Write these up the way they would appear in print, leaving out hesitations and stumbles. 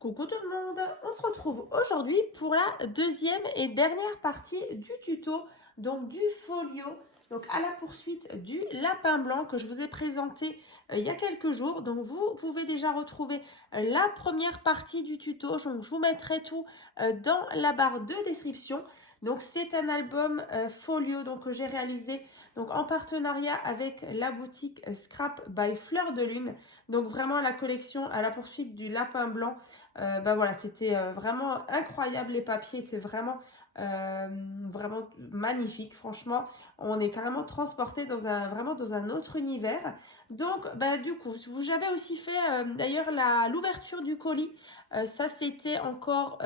Coucou tout le monde, on se retrouve aujourd'hui pour la deuxième et dernière partie du tuto, donc du folio, donc à la poursuite du lapin blanc que je vous ai présenté il y a quelques jours. Donc vous pouvez déjà retrouver la première partie du tuto, donc je vous mettrai tout dans la barre de description. Donc c'est un album folio donc, que j'ai réalisé donc, en partenariat avec la boutique Scrap by Fleur de Lune. Donc vraiment la collection à la poursuite du lapin blanc. Bah voilà, c'était vraiment incroyable, les papiers étaient euh, vraiment magnifiques, franchement, on est carrément transporté vraiment dans un autre univers. Donc bah, du coup, j'avais aussi fait d'ailleurs l'ouverture du colis. Ça c'était encore,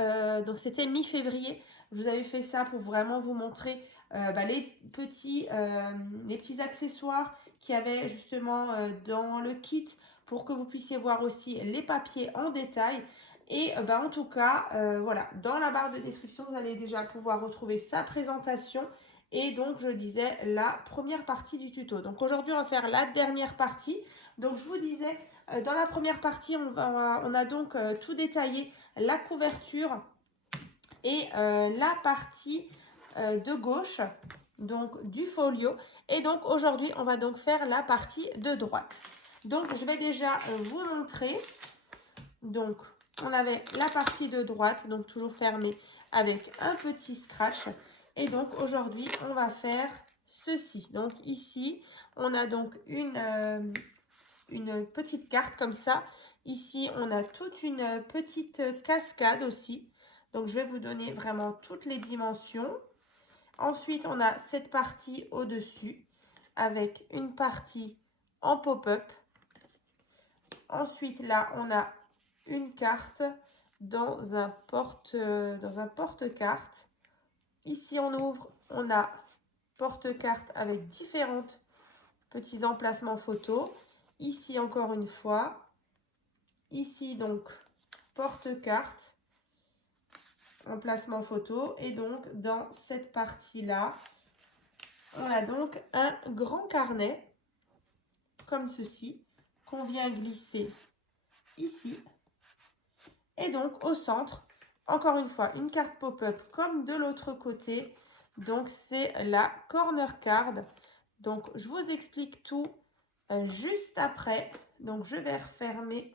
donc c'était mi-février, je vous avais fait ça pour vraiment vous montrer bah, les petits accessoires qu'il y avait justement dans le kit, pour que vous puissiez voir aussi les papiers en détail. Et bah, en tout cas, voilà, dans la barre de description, vous allez déjà pouvoir retrouver sa présentation et donc, je disais, la première partie du tuto. Donc aujourd'hui, on va faire la dernière partie. Donc je vous disais, dans la première partie, on a donc tout détaillé, la couverture et la partie de gauche, donc du folio. Et donc aujourd'hui, on va donc faire la partie de droite. Donc je vais déjà vous montrer. Donc on avait la partie de droite, donc toujours fermée avec un petit scratch. Et donc aujourd'hui, on va faire ceci. Donc ici, on a donc une petite carte comme ça. Ici, on a toute une petite cascade aussi. Donc je vais vous donner vraiment toutes les dimensions. Ensuite, on a cette partie au-dessus avec une partie en pop-up. Ensuite, là, on a une carte dans un porte-carte. Ici, on ouvre, on a porte-carte avec différentes petits emplacements photos. Ici, encore une fois. Ici, donc, porte-carte, emplacement photo. Et donc, dans cette partie-là, on a donc un grand carnet, comme ceci, qu'on vient glisser ici. Et donc, au centre, encore une fois, une carte pop-up comme de l'autre côté. Donc, c'est la corner card. Donc, je vous explique tout juste après. Donc, je vais refermer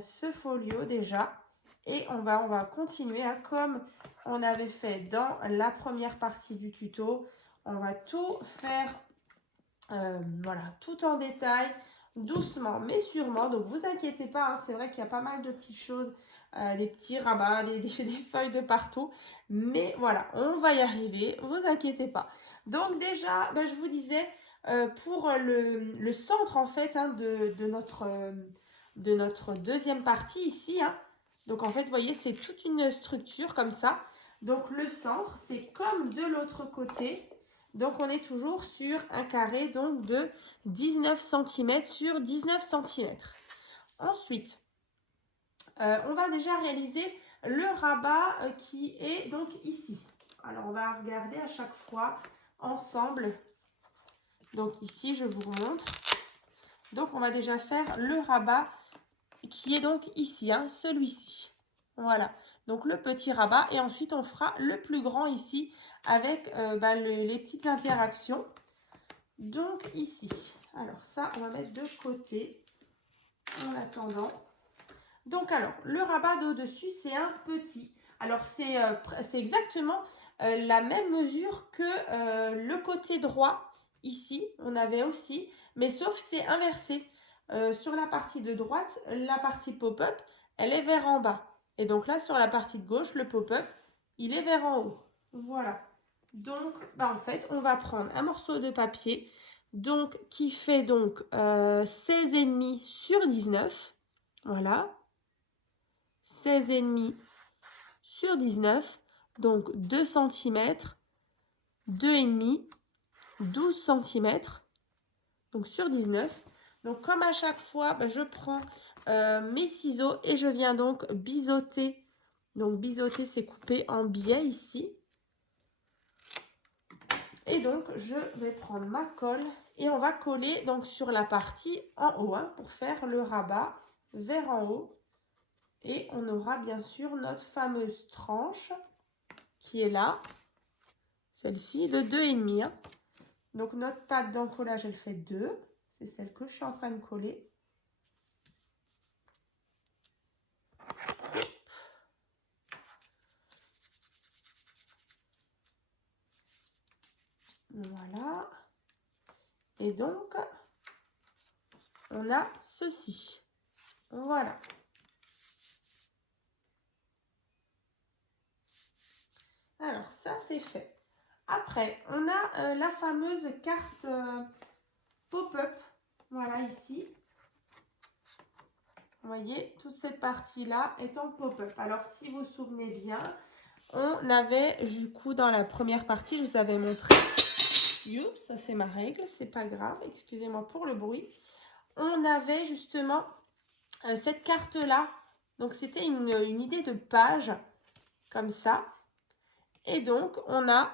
ce folio déjà. Et on va continuer comme on avait fait dans la première partie du tuto. On va tout faire, voilà, tout en détail, doucement mais sûrement. Donc, vous inquiétez pas, hein, c'est vrai qu'il y a pas mal de petites choses, des petits rabats, des feuilles de partout. Mais voilà, on va y arriver, vous inquiétez pas. Donc déjà, ben, je vous disais, pour le centre en fait hein, de notre deuxième partie ici. Hein. Donc en fait, vous voyez, c'est toute une structure comme ça. Donc le centre, c'est comme de l'autre côté. Donc on est toujours sur un carré donc, de 19 cm sur 19 cm. Ensuite, on va déjà réaliser le rabat qui est donc ici. Alors on va regarder à chaque fois ensemble. Donc ici, je vous montre. Donc on va déjà faire le rabat qui est donc ici, hein, celui-ci. Voilà, donc le petit rabat. Et ensuite, on fera le plus grand ici avec les petites interactions. Donc ici. Alors ça, on va mettre de côté en attendant. Donc alors, le rabat d'au-dessus, c'est un petit. Alors c'est exactement la même mesure que le côté droit. Ici, on avait aussi, mais sauf c'est inversé. Sur la partie de droite, la partie pop-up, elle est vers en bas. Et donc là, sur la partie de gauche, le pop-up, il est vers en haut. Voilà. Donc, en fait, on va prendre un morceau de papier donc, qui fait donc 16,5 sur 19. Voilà. 16,5 sur 19. Donc, 2 cm, 2,5, 12 cm. Donc, sur 19. Donc, comme à chaque fois, je prends mes ciseaux et je viens donc biseauter. Donc, biseauter, c'est couper en biais ici. Et donc, je vais prendre ma colle et on va coller donc sur la partie en haut hein, pour faire le rabat vers en haut. Et on aura bien sûr notre fameuse tranche qui est là. Celle-ci, de 2,5. Hein. Donc notre pâte d'encollage, elle fait 2. C'est celle que je suis en train de coller. Voilà. Et donc, on a ceci. Voilà. Alors, ça, c'est fait. Après, on a la fameuse carte pop-up. Voilà, ici. Vous voyez, toute cette partie-là est en pop-up. Alors, si vous vous souvenez bien, on avait, du coup, dans la première partie, je vous avais montré... Youps, ça c'est ma règle, c'est pas grave, excusez-moi pour le bruit. On avait justement cette carte-là. Donc, c'était une idée de page, comme ça. Et donc, on a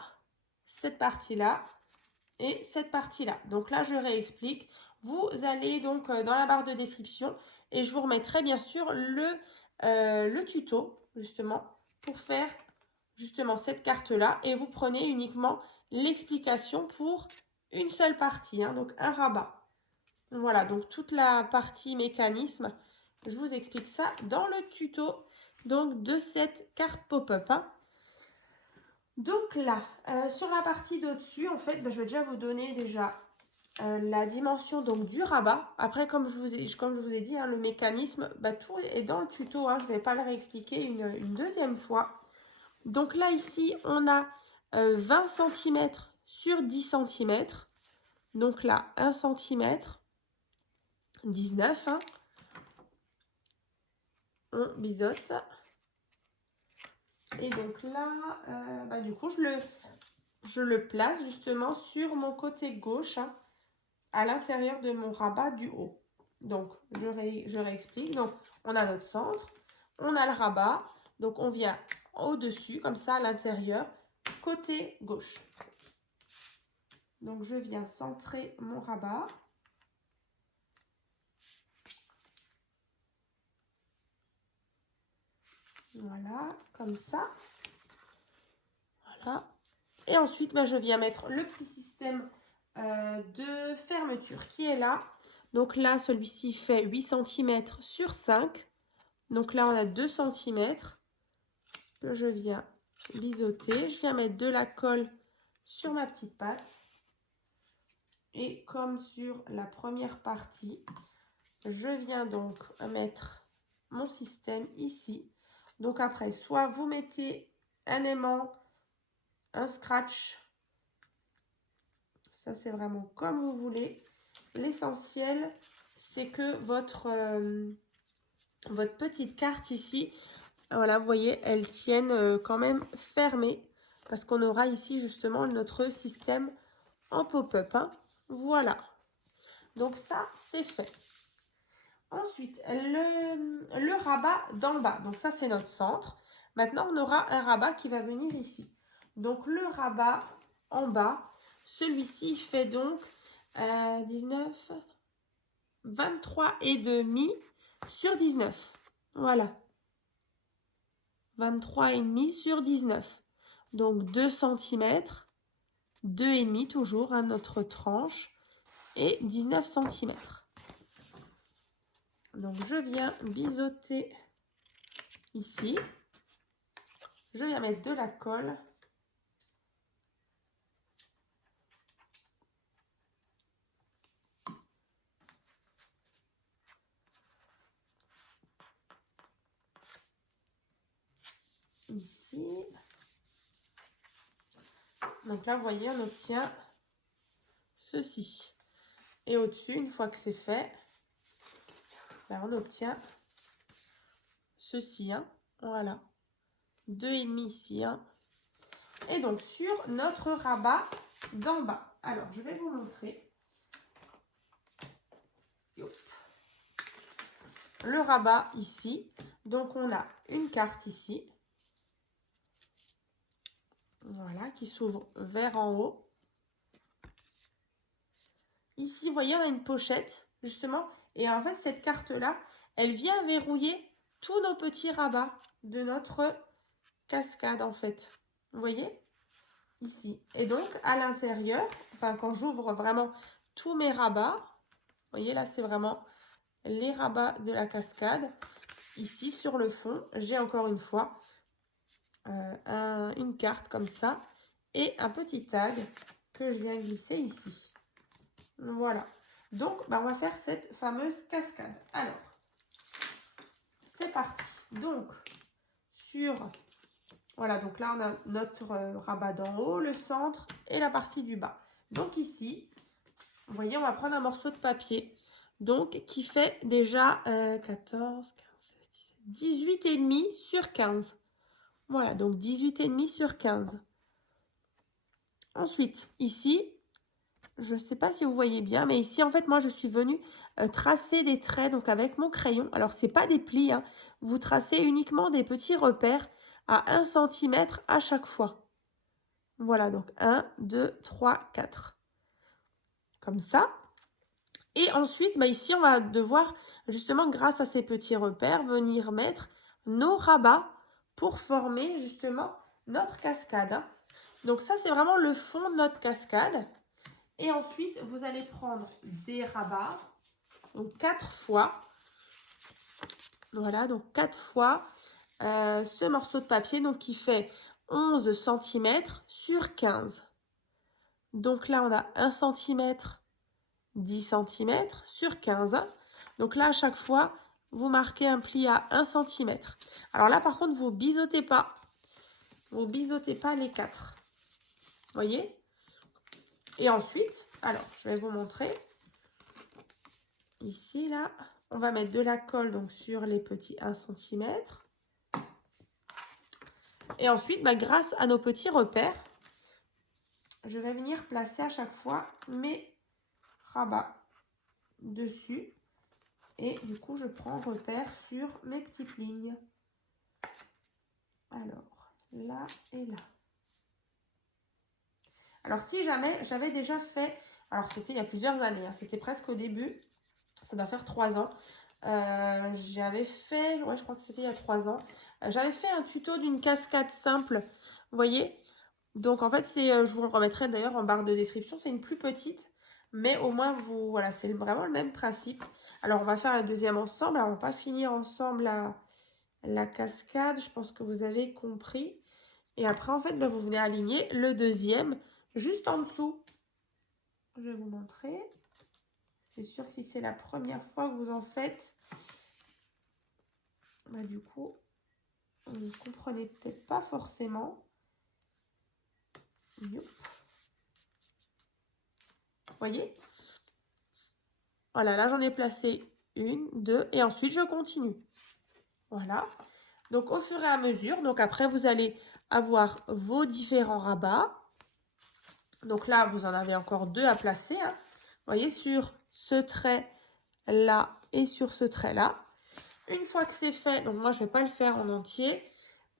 cette partie-là et cette partie-là. Donc là, je réexplique. Vous allez donc dans la barre de description et je vous remettrai bien sûr le tuto, justement, pour faire justement cette carte-là. Et vous prenez uniquement l'explication pour une seule partie, hein, donc un rabat. Voilà, donc toute la partie mécanisme, je vous explique ça dans le tuto donc de cette carte pop-up. Hein. Donc là, sur la partie d'au-dessus, en fait, je vais déjà vous donner déjà la dimension donc, du rabat. Après, comme je vous ai dit, hein, le mécanisme, tout est dans le tuto. Hein, je ne vais pas le réexpliquer une deuxième fois. Donc là, ici, on a 20 cm sur 10 cm. Donc là, 1 cm, 19. Hein. On biseaute. Et donc là, du coup, je le place justement sur mon côté gauche, hein, à l'intérieur de mon rabat du haut. Donc, je réexplique. Donc, on a notre centre, on a le rabat. Donc, on vient au-dessus, comme ça, à l'intérieur, côté gauche. Donc, je viens centrer mon rabat. Voilà, comme ça. Voilà. Et ensuite, je viens mettre le petit système de fermeture qui est là. Donc là, celui-ci fait 8 cm sur 5. Donc là, on a 2 cm. Je viens biseauter. Je viens mettre de la colle sur ma petite pâte. Et comme sur la première partie, je viens donc mettre mon système ici. Donc après, soit vous mettez un aimant, un scratch. Ça, c'est vraiment comme vous voulez. L'essentiel, c'est que votre petite carte ici, voilà, vous voyez, elle tienne quand même fermée. Parce qu'on aura ici justement notre système en pop-up. Hein. Voilà. Donc ça, c'est fait. Ensuite, le rabat d'en bas. Donc ça, c'est notre centre. Maintenant, on aura un rabat qui va venir ici. Donc le rabat en bas, celui-ci fait donc 19, 23,5 sur 19. Voilà. 23,5 sur 19. Donc 2 cm, 2,5 toujours à notre tranche et 19 cm. Donc je viens biseauter ici. Je viens mettre de la colle. Ici. Donc là, vous voyez, on obtient ceci. Et au-dessus, une fois que c'est fait, on obtient ceci. Hein. Voilà. 2,5 ici. Hein. Et donc, sur notre rabat d'en bas. Alors, je vais vous montrer. Le rabat ici. Donc, on a une carte ici. Voilà, qui s'ouvre vers en haut. Ici, vous voyez, on a une pochette, justement. Et en fait, cette carte-là, elle vient verrouiller tous nos petits rabats de notre cascade en fait. Vous voyez? Ici. Et donc, à l'intérieur, enfin, quand j'ouvre vraiment tous mes rabats, vous voyez, là, c'est vraiment les rabats de la cascade. Ici, sur le fond, j'ai encore une fois une carte comme ça et un petit tag que je viens glisser ici. Voilà. Donc, on va faire cette fameuse cascade. Alors, c'est parti. Donc, voilà, donc là, on a notre rabat d'en haut, le centre et la partie du bas. Donc ici, vous voyez, on va prendre un morceau de papier, donc qui fait déjà 14, 15, 17, 18,5 sur 15. Voilà, donc 18,5 sur 15. Ensuite, ici, je ne sais pas si vous voyez bien, mais ici, en fait, moi, je suis venue tracer des traits donc avec mon crayon. Alors, ce n'est pas des plis, hein. Vous tracez uniquement des petits repères à 1 cm à chaque fois. Voilà, donc 1, 2, 3, 4. Comme ça. Et ensuite, ici, on va devoir, justement, grâce à ces petits repères, venir mettre nos rabats pour former, justement, notre cascade. Hein. Donc ça, c'est vraiment le fond de notre cascade. Et ensuite, vous allez prendre des rabats, donc 4 fois. Voilà, donc 4 fois ce morceau de papier, donc qui fait 11 cm sur 15. Donc là, on a 1 cm, 10 cm sur 15. Donc là, à chaque fois, vous marquez un pli à 1 cm. Alors là, par contre, vous biseautez pas. Vous biseautez pas les 4. Vous voyez? Et ensuite, alors, je vais vous montrer. Ici, là, on va mettre de la colle donc, sur les petits 1 cm. Et ensuite, grâce à nos petits repères, je vais venir placer à chaque fois mes rabats dessus. Et du coup, je prends repère sur mes petites lignes. Alors, là et là. Alors, si jamais j'avais déjà fait, alors c'était il y a plusieurs années, hein, c'était presque au début, ça doit faire 3 ans. J'avais fait, ouais, je crois que c'était il y a 3 ans, j'avais fait un tuto d'une cascade simple, vous voyez. Donc, en fait, je vous le remettrai d'ailleurs en barre de description, c'est une plus petite, mais au moins, voilà, c'est vraiment le même principe. Alors, on va faire la deuxième ensemble, alors on va pas finir ensemble la cascade, je pense que vous avez compris. Et après, en fait, vous venez aligner le deuxième juste en dessous. Je vais vous montrer. C'est sûr que si c'est la première fois que vous en faites, du coup, vous ne comprenez peut-être pas forcément. Vous voyez? Voilà, là, j'en ai placé 1, 2, et ensuite, je continue. Voilà. Donc, au fur et à mesure, donc après, vous allez avoir vos différents rabats. Donc là, vous en avez encore 2 à placer. Hein. Vous voyez, sur ce trait-là et sur ce trait-là. Une fois que c'est fait, donc moi, je ne vais pas le faire en entier,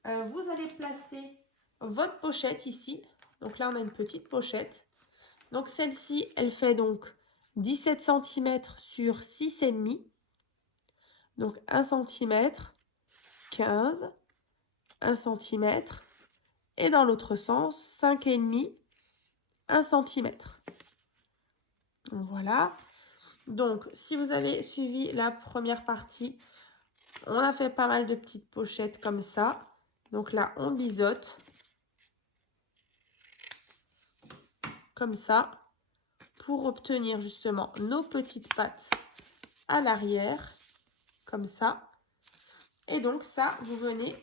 vous allez placer votre pochette ici. Donc là, on a une petite pochette. Donc celle-ci, elle fait donc 17 cm sur 6,5. Donc 1 cm, 15, 1 cm. Et dans l'autre sens, 5,5, 1 cm. Voilà. Donc, si vous avez suivi la première partie, on a fait pas mal de petites pochettes comme ça. Donc là, on biseaute. Comme ça. Pour obtenir justement nos petites pattes à l'arrière. Comme ça. Et donc ça, vous venez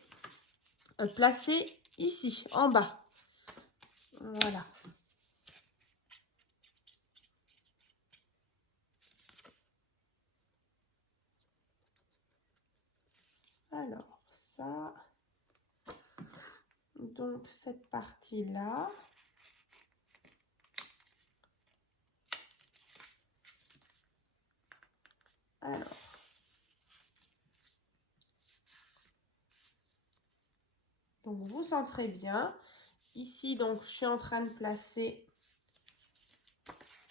placer ici, en bas. Voilà. Alors, ça. Donc, cette partie-là. Alors. Donc, vous centrez bien. Ici, donc, je suis en train de placer.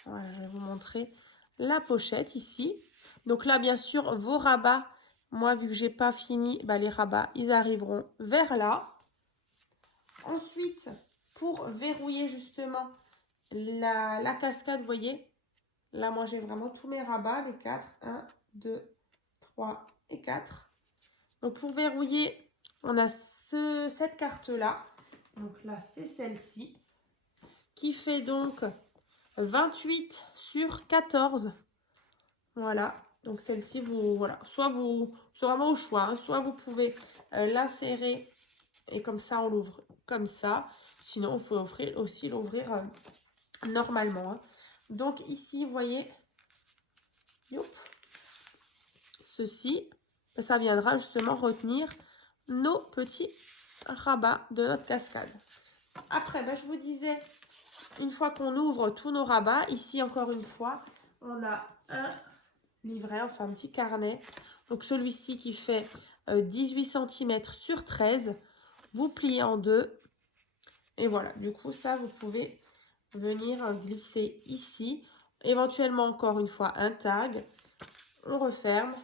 Voilà, je vais vous montrer la pochette ici. Donc là, bien sûr, vos rabats Moi, vu que j'ai pas fini, bah, les rabats, ils arriveront vers là. Ensuite, pour verrouiller justement la cascade, vous voyez, là, moi, j'ai vraiment tous mes rabats, les 4. 1, 2, 3 et 4. Donc, pour verrouiller, on a cette carte-là. Donc là, c'est celle-ci, qui fait donc 28 sur 14. Voilà. Donc, celle-ci, vous, voilà. Soit vous, c'est vraiment au choix, hein. Soit vous pouvez l'insérer et comme ça, on l'ouvre comme ça. Sinon, vous pouvez aussi l'ouvrir normalement, hein. Donc, ici, vous voyez, youp, ceci, ça viendra justement retenir nos petits rabats de notre cascade. Après, ben, je vous disais, une fois qu'on ouvre tous nos rabats, ici encore une fois, on a un livret, enfin un petit carnet. Donc celui-ci qui fait 18 cm sur 13. Vous pliez en deux. Et voilà, du coup ça, vous pouvez venir glisser ici. Éventuellement encore une fois un tag. On referme.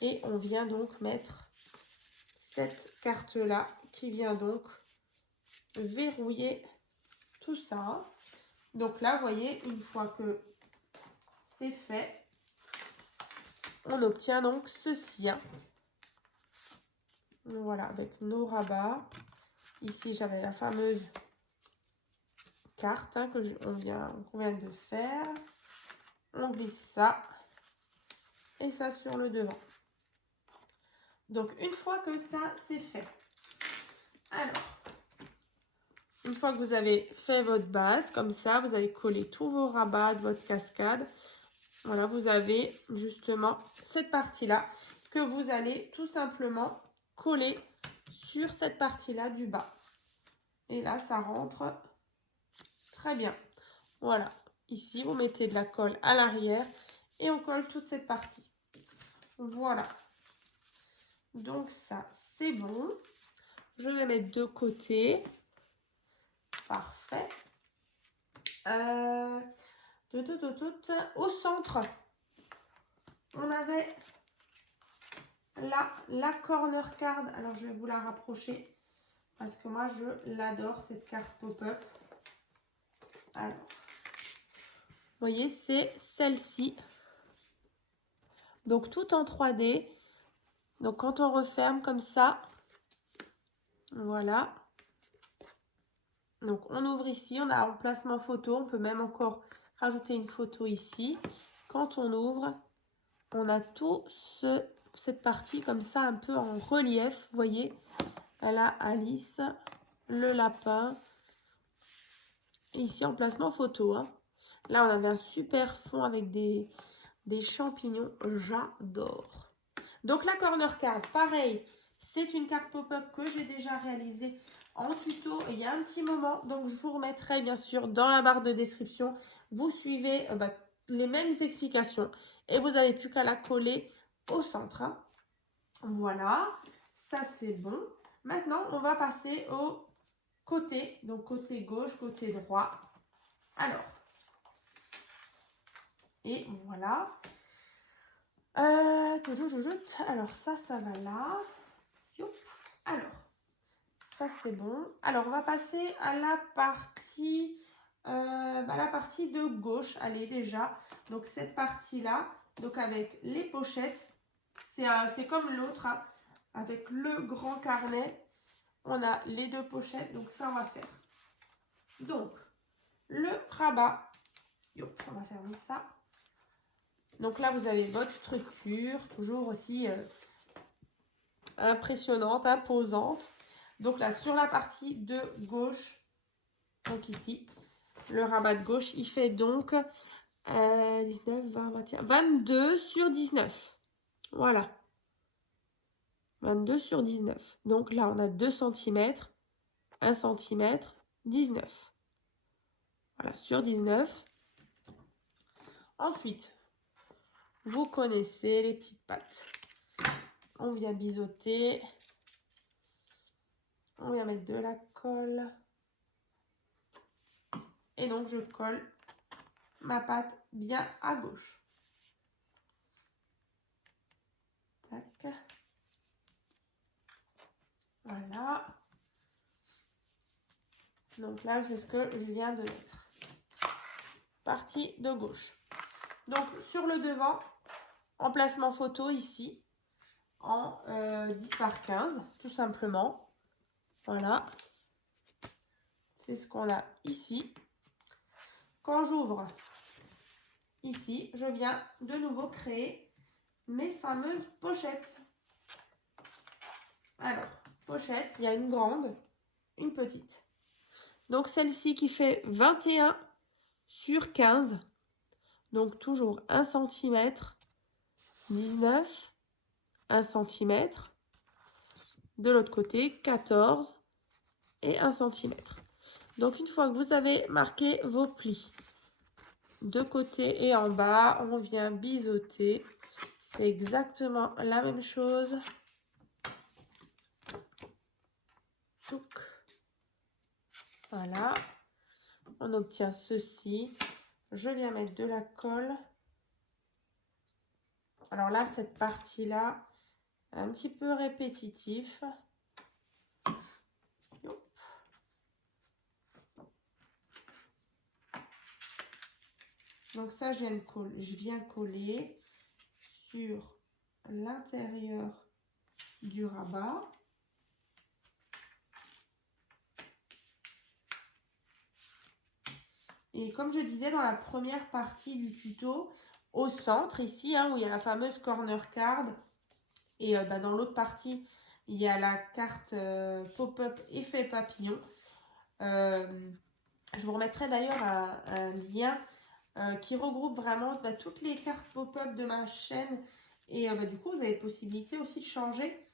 Et on vient donc mettre cette carte-là qui vient donc verrouiller tout ça. Donc là, vous voyez, une fois que c'est fait, on obtient donc ceci, hein. Voilà, avec nos rabats. Ici, j'avais la fameuse carte, hein, qu'on vient de faire. On glisse ça et ça sur le devant. Donc, une fois que ça, c'est fait. Alors, une fois que vous avez fait votre base, comme ça, vous avez collé tous vos rabats de votre cascade. Voilà, vous avez justement cette partie-là que vous allez tout simplement coller sur cette partie-là du bas. Et là, ça rentre très bien. Voilà, ici, vous mettez de la colle à l'arrière et on colle toute cette partie. Voilà. Donc ça, c'est bon. Je vais mettre de côté. Parfait. Au centre, on avait là la corner card. Alors, je vais vous la rapprocher parce que moi, je l'adore, cette carte pop-up. Alors, vous voyez, c'est celle-ci. Donc, tout en 3D. Donc, quand on referme comme ça, voilà. Donc, on ouvre ici, on a un emplacement photo. On peut même encore rajouter une photo ici. Quand on ouvre, on a tout cette partie comme ça, un peu en relief. Vous voyez, elle a Alice, le lapin. Et ici, emplacement photo, hein. Là, on avait un super fond avec des champignons. J'adore. Donc, la corner card, pareil, c'est une carte pop-up que j'ai déjà réalisée en tuto il y a un petit moment. Donc, je vous remettrai bien sûr dans la barre de description. Vous suivez les mêmes explications et vous n'avez plus qu'à la coller au centre, hein. Voilà, ça c'est bon. Maintenant, on va passer au côté. Donc, côté gauche, côté droit. Alors, et voilà. Alors, ça va là. Alors, ça c'est bon. Alors, on va passer à la partie, de gauche. Allez, déjà. Donc, cette partie-là, donc avec les pochettes. C'est comme l'autre, hein, avec le grand carnet. On a les deux pochettes. Donc, ça, on va faire. Donc, le rabat. On va fermer ça. Donc là, vous avez votre structure, toujours aussi impressionnante, imposante. Donc là, sur la partie de gauche, donc ici, le rabat de gauche, il fait donc 19, 20, 21, 22 sur 19. Voilà. 22 sur 19. Donc là, on a 2 cm, 1 cm, 19. Voilà, sur 19. Ensuite, vous connaissez les petites pattes. On vient biseauter. On vient mettre de la colle. Et donc, je colle ma patte bien à gauche. Tac. Voilà. Donc là, c'est ce que je viens de mettre. Partie de gauche. Donc sur le devant, emplacement photo ici, en 10 par 15, tout simplement. Voilà. C'est ce qu'on a ici. Quand j'ouvre ici, je viens de nouveau créer mes fameuses pochettes. Alors, pochette, il y a une grande, une petite. Donc celle-ci qui fait 21 sur 15. Donc toujours 1 cm, 19, 1 cm. De l'autre côté, 14 et 1 cm. Donc une fois que vous avez marqué vos plis, de côté et en bas, on vient biseauter. C'est exactement la même chose. Voilà. On obtient ceci. Je viens mettre de la colle. Alors là, cette partie-là, un petit peu répétitif. Donc ça, je viens coller sur l'intérieur du rabat. Et comme je disais dans la première partie du tuto, au centre ici, où il y a la fameuse corner card, et dans l'autre partie, il y a la carte pop-up effet papillon. Je vous remettrai d'ailleurs un lien qui regroupe vraiment toutes les cartes pop-up de ma chaîne. Et du coup, vous avez possibilité aussi de changer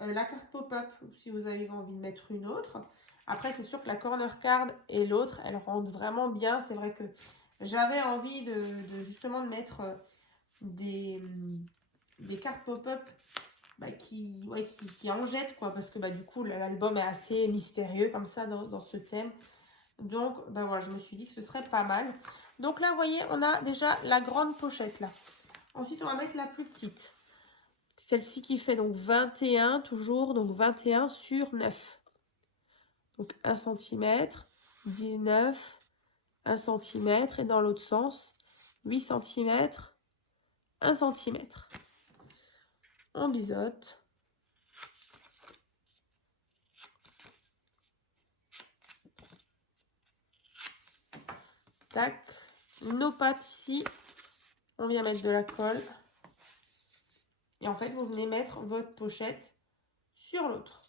la carte pop-up si vous avez envie de mettre une autre. Après, c'est sûr que la corner card et l'autre, elles rendent vraiment bien. C'est vrai que j'avais envie justement de mettre des cartes pop-up qui en jettent, quoi. Parce que du coup, l'album est assez mystérieux comme ça dans ce thème. Donc, voilà, je me suis dit que ce serait pas mal. Donc là, vous voyez, on a déjà la grande pochette là. Ensuite, on va mettre la plus petite. Celle-ci qui fait donc 21, toujours, donc 21 sur 9. Donc 1 cm, 19, 1 cm et dans l'autre sens, 8 cm, 1 cm. On biseaute. Tac. Nos pattes ici, on vient mettre de la colle. Et en fait, vous venez mettre votre pochette sur l'autre.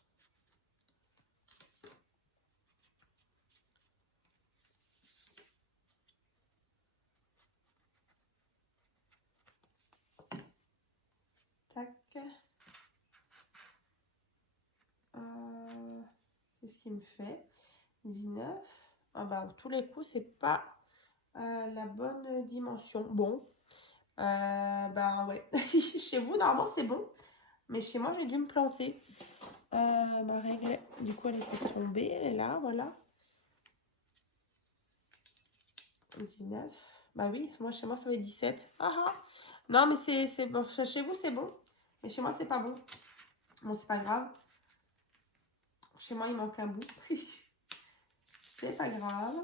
Tac. Qu'est-ce qu'il me fait? 19. Tous les coups, c'est pas la bonne dimension. Bon. Ouais. Chez vous, normalement, c'est bon. Mais chez moi, j'ai dû me planter. Ma règle, du coup, elle était tombée. Elle est là, voilà. 19. Bah oui, chez moi, ça fait 17. Non, mais c'est bon. Chez vous, c'est bon. Mais chez moi, c'est pas bon. Bon, c'est pas grave. Chez moi, il manque un bout. C'est pas grave.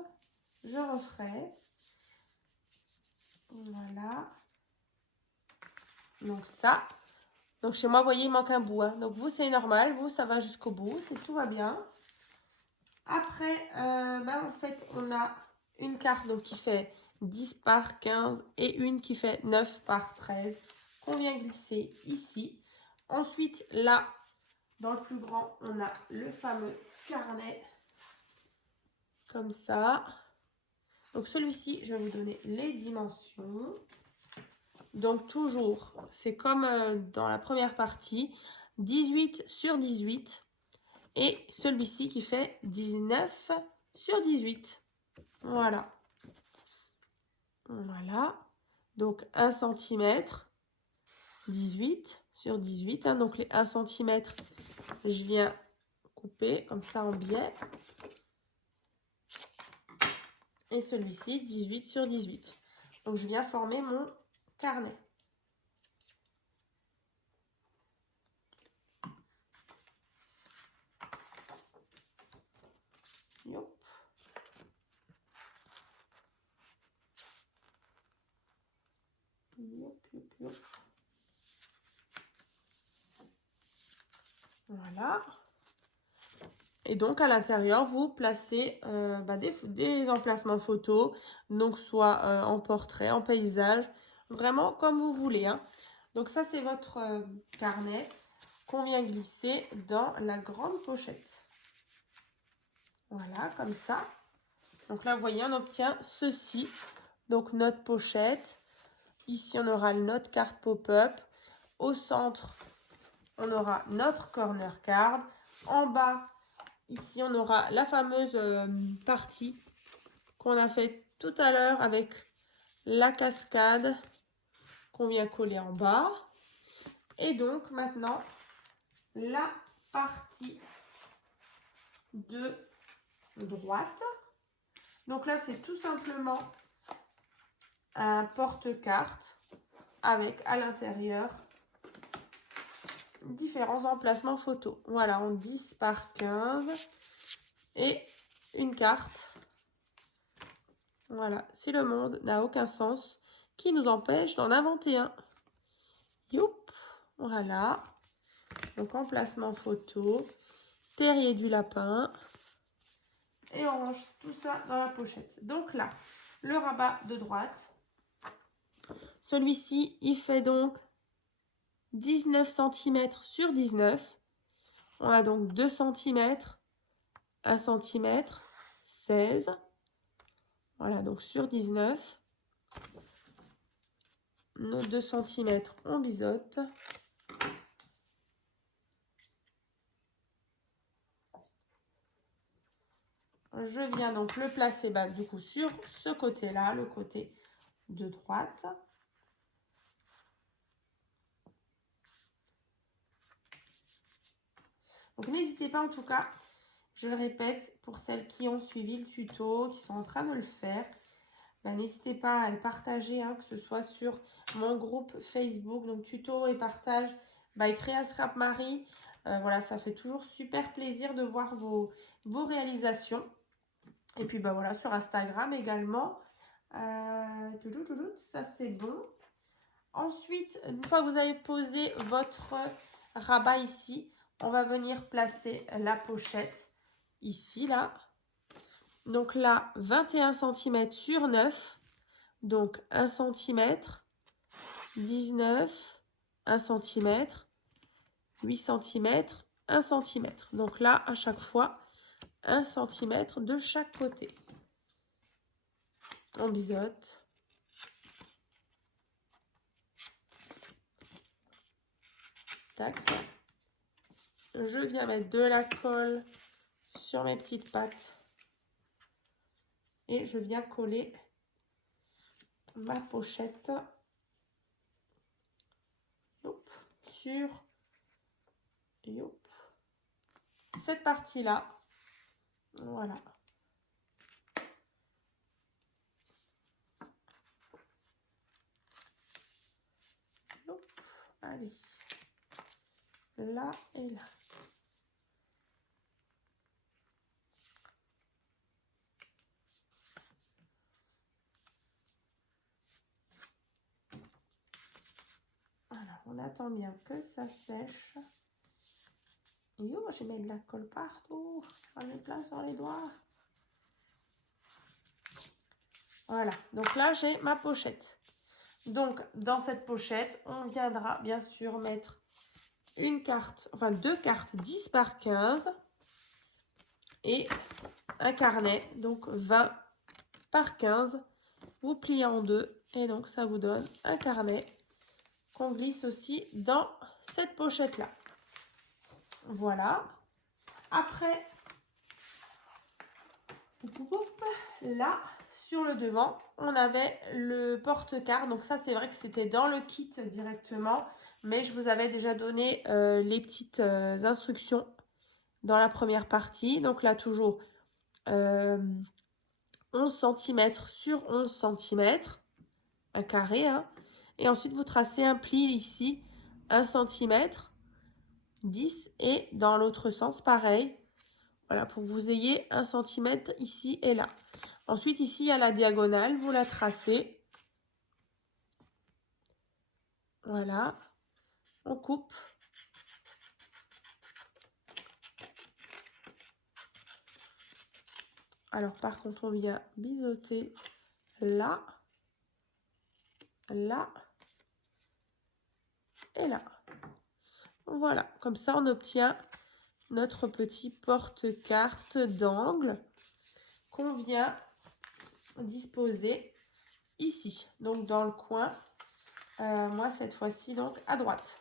Je referai. Voilà. Donc ça. Donc chez moi, vous voyez, il manque un bout. Donc vous, c'est normal. Vous, ça va jusqu'au bout. Tout va bien. Après, en fait, on a une carte donc, qui fait 10 par 15 et une qui fait 9 par 13 qu'on vient glisser ici. Ensuite, là, dans le plus grand, on a le fameux carnet. Comme ça. Donc celui-ci, je vais vous donner les dimensions. Donc toujours, c'est comme dans la première partie, 18 sur 18. Et celui-ci qui fait 19 sur 18. Voilà. Voilà. Donc 1 cm, 18 sur 18. Donc les 1 cm, je viens couper comme ça en biais. Et celui-ci, 18 sur 18. Donc je viens former mon carnet. Voilà. Et donc, à l'intérieur, vous placez des emplacements photos, donc soit en portrait, en paysage, vraiment comme vous voulez, hein. Donc, ça, c'est votre carnet qu'on vient glisser dans la grande pochette. Voilà, comme ça. Donc là, vous voyez, on obtient ceci. Donc, notre pochette. Ici, on aura notre carte pop-up. Au centre, on aura notre corner card. En bas, ici, on aura la fameuse partie qu'on a fait tout à l'heure avec la cascade qu'on vient coller en bas. Et donc, maintenant, la partie de droite. Donc là, c'est tout simplement un porte-carte avec à l'intérieur différents emplacements photos. Voilà, en 10 par 15 et une carte. Voilà, si le monde n'a aucun sens, qui nous empêche d'en inventer un. Youp, voilà. Donc emplacement photo, terrier du lapin. Et on range tout ça dans la pochette. Donc là, le rabat de droite. Celui-ci, il fait donc 19 cm sur 19. On a donc 2 cm, 1 cm, 16. Voilà, donc sur 19. Nos 2 cm, on biseaute. Je viens donc le placer du coup sur ce côté-là, le côté de droite. Donc n'hésitez pas en tout cas, je le répète, pour celles qui ont suivi le tuto, qui sont en train de le faire, n'hésitez pas à le partager, hein, que ce soit sur mon groupe Facebook, donc tuto et partage by Créa Scrap Marie. Voilà, ça fait toujours super plaisir de voir vos réalisations. Et puis voilà, sur Instagram également. Ça c'est bon. Ensuite, une fois que vous avez posé votre rabat ici, on va venir placer la pochette ici, là. Donc là, 21 cm sur 9. Donc 1 cm, 19, 1 cm, 8 cm, 1 cm. Donc là, à chaque fois, 1 cm de chaque côté. On biseaute. Tac. Je viens mettre de la colle sur mes petites pattes. Et je viens coller ma pochette sur cette partie-là. Voilà. Allez. Là et là. Alors, on attend bien que ça sèche. Yo, j'ai mis de la colle partout. J'en ai plein sur les doigts. Voilà, donc là, j'ai ma pochette. Donc, dans cette pochette, on viendra bien sûr mettre une carte, enfin 2 cartes 10 par 15 et un carnet, donc 20 par 15. Vous pliez en deux et donc ça vous donne un carnet qu'on glisse aussi dans cette pochette-là. Voilà. Après, là, sur le devant, on avait le porte-carte. Donc ça, c'est vrai que c'était dans le kit directement. Mais je vous avais déjà donné les petites instructions dans la première partie. Donc là, toujours 11 cm sur 11 cm. Un carré. Hein. Et ensuite, vous tracez un pli ici, 1 cm, 10. Et dans l'autre sens, pareil. Voilà, pour que vous ayez 1 cm ici et là. Ensuite, ici, il y a la diagonale, vous la tracez. Voilà. On coupe. Alors, par contre, on vient biseauter là, là et là. Voilà, comme ça, on obtient notre petit porte-carte d'angle qu'on vient disposer ici, donc dans le coin. Moi, cette fois-ci, donc à droite.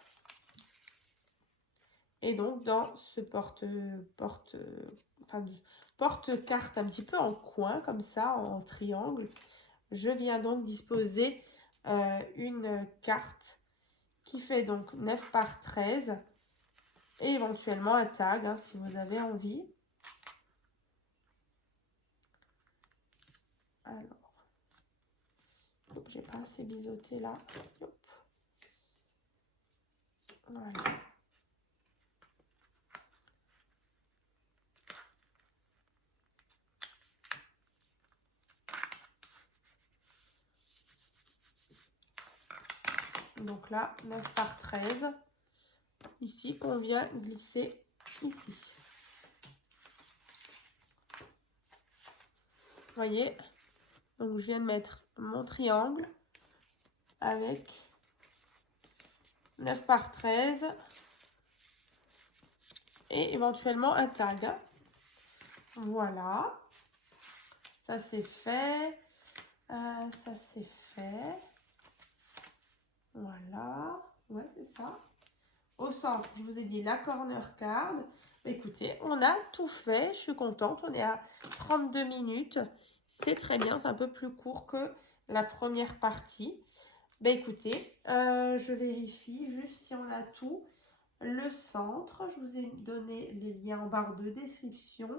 Et donc, dans ce porte-carte un petit peu en coin, comme ça, en triangle, je viens donc disposer une carte qui fait donc 9 par 13 et éventuellement un tag, hein, si vous avez envie. Alors, j'ai pas assez biseauté là. Hop. Voilà. Donc là, 9 par 13. Ici, qu'on vient glisser ici. Vous voyez? Donc, je viens de mettre mon triangle avec 9 par 13 et éventuellement un tag. Voilà. Ça, c'est fait. Ça, c'est fait. Voilà. Ouais, c'est ça. Au centre, je vous ai dit la corner card. Écoutez, on a tout fait. Je suis contente. On est à 32 minutes. C'est très bien. C'est un peu plus court que la première partie. Ben écoutez, je vérifie juste si on a tout. Le centre, je vous ai donné les liens en barre de description.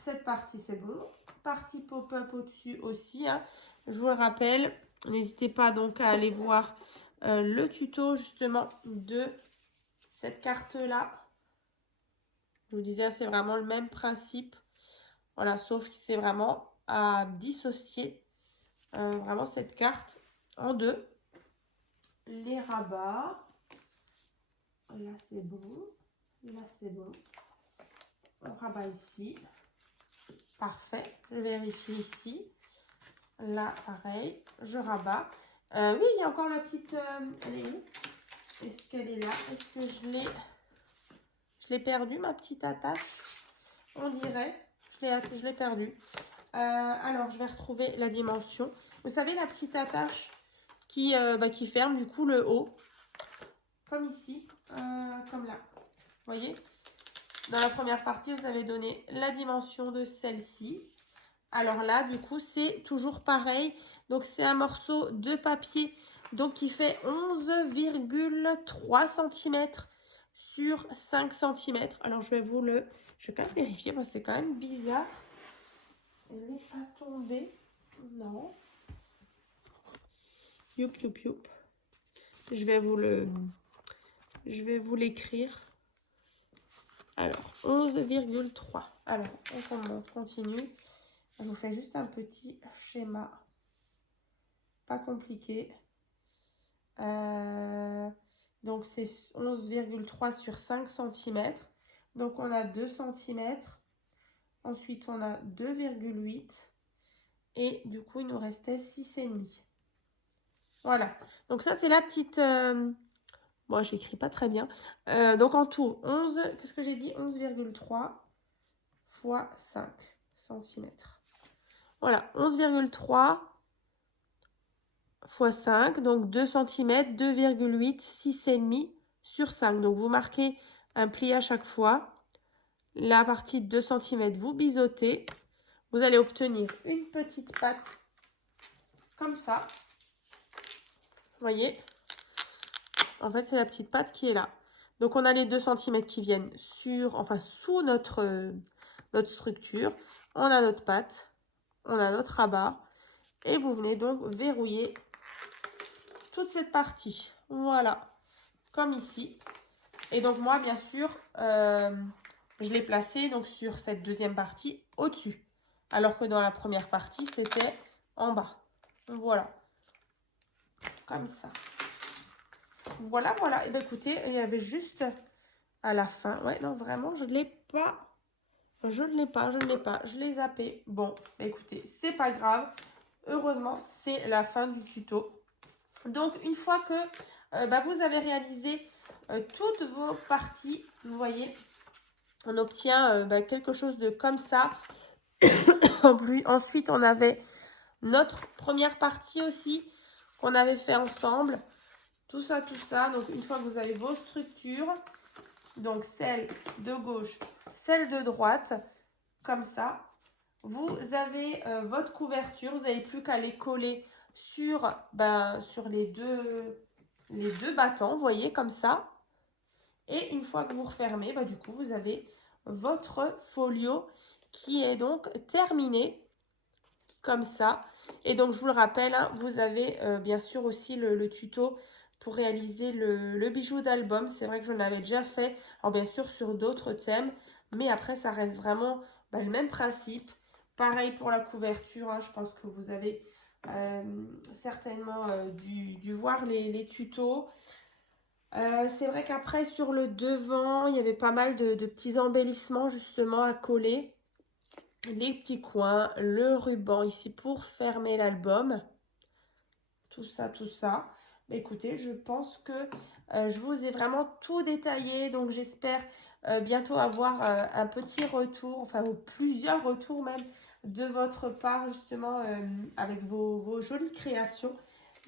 Cette partie, c'est bon. Partie pop-up au-dessus aussi, hein. Je vous le rappelle, n'hésitez pas donc à aller voir le tuto justement de cette carte-là. Je vous disais, c'est vraiment le même principe. Voilà, sauf que c'est vraiment à dissocier vraiment cette carte en deux. Les rabats. Là, c'est bon. Là, c'est bon. On rabat ici. Parfait. Je vérifie ici. Là, pareil. Je rabats. Oui, il y a encore la petite... elle est où? Est-ce qu'elle est là? Est-ce que je l'ai perdue, ma petite attache? On dirait. Je l'ai perdue. Alors, je vais retrouver la dimension. Vous savez, la petite attache qui ferme du coup le haut. Comme ici. Comme là. Vous voyez? Dans la première partie, vous avez donné la dimension de celle-ci. Alors là, du coup, c'est toujours pareil. Donc, c'est un morceau de papier donc qui fait 11,3 cm sur 5 cm. Alors, je vais quand même vérifier parce que c'est quand même bizarre. Elle n'est pas tombée. Non. Youp, youp, youp. Je vais vous l'écrire. Alors, 11,3. Alors, on continue. On vous fait juste un petit schéma. Pas compliqué. Donc, c'est 11,3 sur 5 cm. Donc, on a 2 cm. Ensuite, on a 2,8. Et du coup, il nous restait 6,5. Voilà. Donc, ça, c'est la petite... Bon, j'écris pas très bien. Donc, en tout, 11... Qu'est-ce que j'ai dit? 11,3 fois 5 cm. Voilà, 11,3 fois 5, donc 2 cm, 2,8, 6,5 sur 5. Donc, vous marquez un pli à chaque fois. La partie de 2 cm, vous biseautez. Vous allez obtenir une petite patte comme ça. Vous voyez? En fait, c'est la petite patte qui est là. Donc, on a les 2 cm qui viennent sous notre structure. On a notre patte. On a notre rabat. Et vous venez donc verrouiller toute cette partie. Voilà. Comme ici. Et donc, moi, bien sûr, je l'ai placé donc, sur cette deuxième partie au-dessus. Alors que dans la première partie, c'était en bas. Voilà. Comme ça. Voilà, voilà. Et bien écoutez, il y avait juste à la fin. Ouais, non, vraiment, je ne l'ai pas. Je ne l'ai pas, je ne l'ai pas. Je l'ai zappé. Bon, bah écoutez, c'est pas grave. Heureusement, c'est la fin du tuto. Donc, une fois que vous avez réalisé toutes vos parties, vous voyez, on obtient quelque chose de comme ça. Ensuite, on avait notre première partie aussi qu'on avait fait ensemble. Tout ça, tout ça. Donc, une fois que vous avez vos structures, donc celle de gauche, celle de droite, comme ça, vous avez votre couverture. Vous n'avez plus qu'à les coller sur les deux battants, vous voyez, comme ça. Et une fois que vous refermez, du coup, vous avez votre folio qui est donc terminé, comme ça. Et donc, je vous le rappelle, hein, vous avez bien sûr aussi le tuto pour réaliser le bijou d'album. C'est vrai que je l'avais déjà fait, alors bien sûr sur d'autres thèmes, mais après, ça reste vraiment le même principe. Pareil pour la couverture, hein, je pense que vous avez certainement dû voir les tutos. C'est vrai qu'après, sur le devant, il y avait pas mal de petits embellissements justement à coller. Les petits coins, le ruban ici pour fermer l'album. Tout ça, tout ça. Mais écoutez, je pense que je vous ai vraiment tout détaillé. Donc, j'espère bientôt avoir un petit retour, enfin, ou plusieurs retours même de votre part, justement, avec vos jolies créations.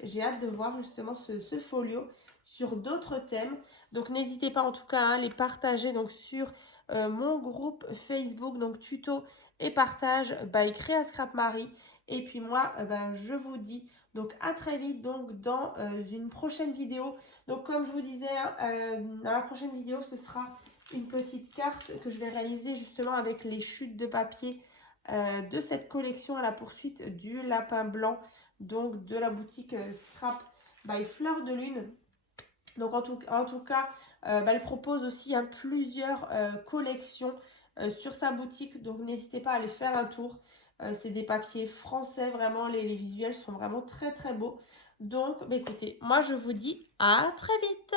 J'ai hâte de voir justement ce folio sur d'autres thèmes. Donc, n'hésitez pas en tout cas à les partager donc, sur mon groupe Facebook, donc tuto et partage by Créa Scrap Marie. Et puis moi, je vous dis donc à très vite donc dans une prochaine vidéo. Donc comme je vous disais, dans la prochaine vidéo, ce sera une petite carte que je vais réaliser justement avec les chutes de papier de cette collection à la poursuite du lapin blanc, donc de la boutique Scrap by Fleur de Lune. Donc en tout cas, elle propose aussi plusieurs collections sur sa boutique. Donc n'hésitez pas à aller faire un tour. C'est des papiers français, vraiment, les visuels sont vraiment très très beaux. Donc écoutez, moi je vous dis à très vite.